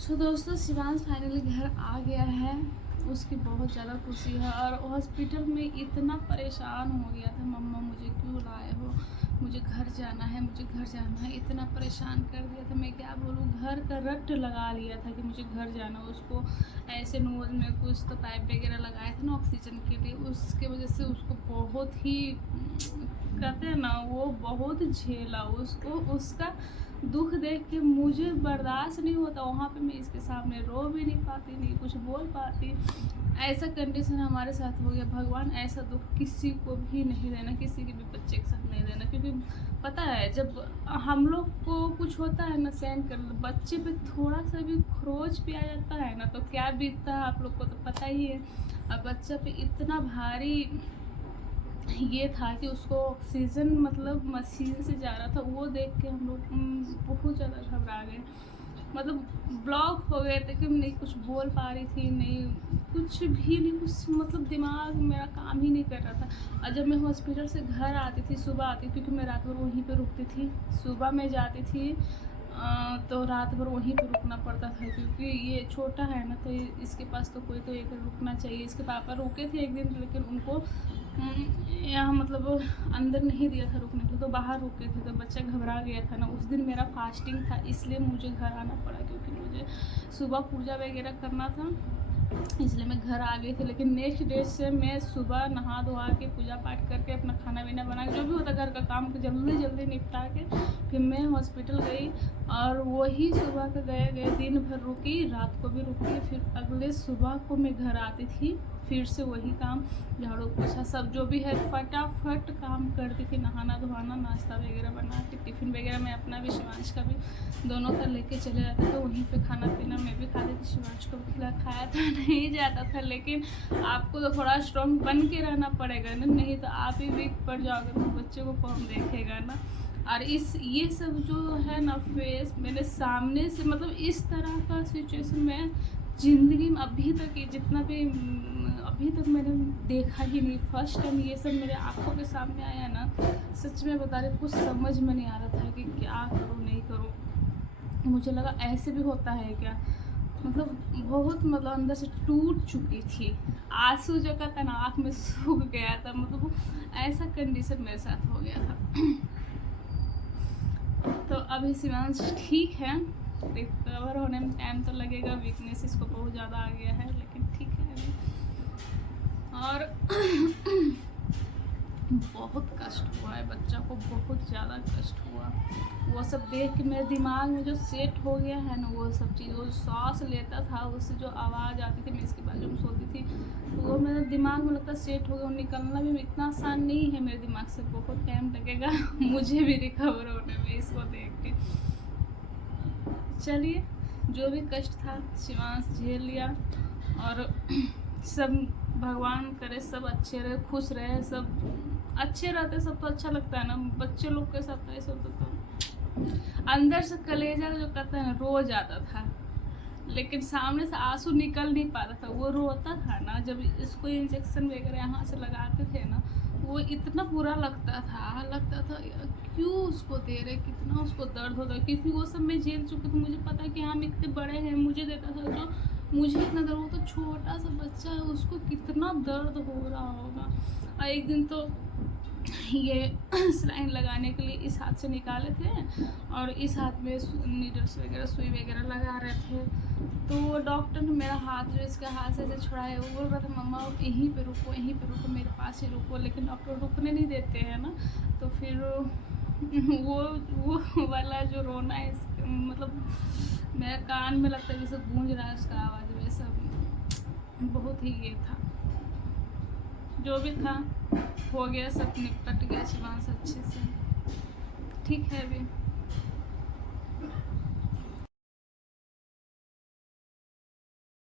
सो दोस्तों शिवांश फाइनली घर आ गया है। उसकी बहुत ज़्यादा खुशी है और हॉस्पिटल में इतना परेशान हो गया था, मम्मा मुझे क्यों लाए हो, मुझे घर जाना है, मुझे घर जाना है। इतना परेशान कर दिया था, मैं क्या बोलूँ। घर का रट लगा लिया था कि मुझे घर जाना। उसको ऐसे नोज में कुछ तो पाइप वगैरह लगाए थे ना ऑक्सीजन के लिए, उसके वजह से उसको बहुत ही कहते हैं ना, वो बहुत झेला। उसको उसका दुख देख के मुझे बर्दाश्त नहीं होता। वहाँ पे मैं इसके सामने रो भी नहीं पाती, नहीं कुछ बोल पाती। ऐसा कंडीशन हमारे साथ हो गया। भगवान ऐसा दुख किसी को भी नहीं देना, किसी के भी बच्चे के साथ नहीं देना। क्योंकि पता है जब हम लोग को कुछ होता है ना, सहन कर, बच्चे पे थोड़ा सा भी खरोच भी आ जाता है ना तो क्या बीतता है आप लोग को तो पता ही है। और बच्चा पे इतना भारी ये था कि उसको ऑक्सीजन मतलब मशीन से जा रहा था। वो देख के हम लोग बहुत ज़्यादा घबरा गए, मतलब ब्लॉक हो गए थे कि नहीं कुछ बोल पा रही थी, नहीं कुछ भी नहीं, कुछ मतलब दिमाग मेरा काम ही नहीं कर रहा था। और जब मैं हॉस्पिटल से घर आती थी, सुबह आती थी, क्योंकि मैं रात भर वहीं पे रुकती थी। सुबह में जाती थी तो रात भर वहीं पे रुकना पड़ता था, क्योंकि ये छोटा है ना तो इसके पास तो कोई तो एक रुकना चाहिए। इसके पापा रुके थे एक दिन, लेकिन उनको यहाँ मतलब अंदर नहीं दिया था रुकने को, तो बाहर रुके थे। तो बच्चा घबरा गया था ना। उस दिन मेरा फास्टिंग था, इसलिए मुझे घर आना पड़ा, क्योंकि मुझे सुबह पूजा वगैरह करना था, इसलिए मैं घर आ गई थी। लेकिन नेक्स्ट डे से मैं सुबह नहा धोआ के पूजा पाठ करके अपना खाना वाना बना के जो भी होता घर का काम जल्दी जल्दी निपटा के फिर मैं हॉस्पिटल गई। और वही सुबह के गए दिन भर रुकी, रात को भी रुकी। फिर अगले सुबह को मैं घर आती थी, फिर से वही काम, झाड़ू पोछा सब जो भी है फटाफट काम करती थी। नहाना धोना, नाश्ता वगैरह बना के, टिफ़िन वगैरह मैं अपना भी शिवांश का भी दोनों का लेके चले जाते थे। वहीं पे खाना पीना मैं भी खाती थी, शिवांश को भी खाया तो नहीं जाता था। लेकिन आपको तो थोड़ा स्ट्रॉन्ग बन के रहना पड़ेगा ना, नहीं तो आप ही वीक पड़ जाओगे तो बच्चे को कौन देखेगा ना। और ये सब जो है ना फेस मैंने सामने से, मतलब इस तरह का सिचुएशन में ज़िंदगी में अभी तक जितना भी अभी तक मैंने देखा ही नहीं। फर्स्ट टाइम ये सब मेरे आंखों के सामने आया ना, सच में बता रही, कुछ समझ में नहीं आ रहा था कि क्या करूँ नहीं करूँ। मुझे लगा ऐसे भी होता है क्या, मतलब बहुत मतलब अंदर से टूट चुकी थी। आंसू जो कहता ना आँख में सूख गया था, मतलब ऐसा कंडीशन मेरे साथ हो गया था। तो अभी शिवांश ठीक है, रिकवर होने में टाइम तो लगेगा, वीकनेस इसको बहुत ज़्यादा आ गया है, लेकिन ठीक है अभी। और बहुत कष्ट हुआ है, बच्चा को बहुत ज़्यादा कष्ट हुआ। वो सब देख के मेरे दिमाग में जो सेट हो गया है ना, वो सब चीज़, वो सांस लेता था उससे जो आवाज़ आती थी, मैं इसके बाजू में सोती थी, तो वो मेरे दिमाग में लगता सेट हो गया। और निकलना भी इतना आसान नहीं है मेरे दिमाग से, बहुत टाइम लगेगा मुझे भी रिकवर होने में इसको देख के। चलिए, जो भी कष्ट था शिवांश झेल लिया। और सब भगवान करे सब अच्छे रहे, खुश रहे, सब अच्छे रहते सब तो अच्छा लगता है ना। बच्चे लोग के साथ ऐसा होता तो अंदर से कलेजा जो कहता है ना रो जाता था, लेकिन सामने से आंसू निकल नहीं पाता था। वो रोता था ना जब इसको इंजेक्शन वगैरह यहाँ से लगाते थे ना, वो इतना बुरा लगता था क्यों उसको दे रहे, कितना उसको दर्द होता है। क्योंकि वो सब मैं झेल चुकी थी, मुझे पता है कि हम इतने बड़े हैं, मुझे देता था जो मुझे इतना दर्द, वो तो छोटा सा बच्चा है, उसको कितना दर्द हो रहा होगा। और एक दिन तो ये सलाइन लगाने के लिए इस हाथ से निकाले थे और इस हाथ में नीडल्स वगैरह सुई वगैरह लगा रहे थे। तो डॉक्टर ने मेरा हाथ जो इसके हाथ से छुड़ाया, वो बोल रहा था मम्मा यहीं पे रुको, मेरे पास ही रुको। लेकिन डॉक्टर रुकने नहीं देते हैं ना, तो फिर वो वाला जो रोना है मतलब मेरे कान में लगता है जैसे गूंज रहा है उसका आवाज़, वैसा बहुत ही ये था। जो भी था हो गया, सब निपट गया शिवांश अच्छे से, ठीक है अभी।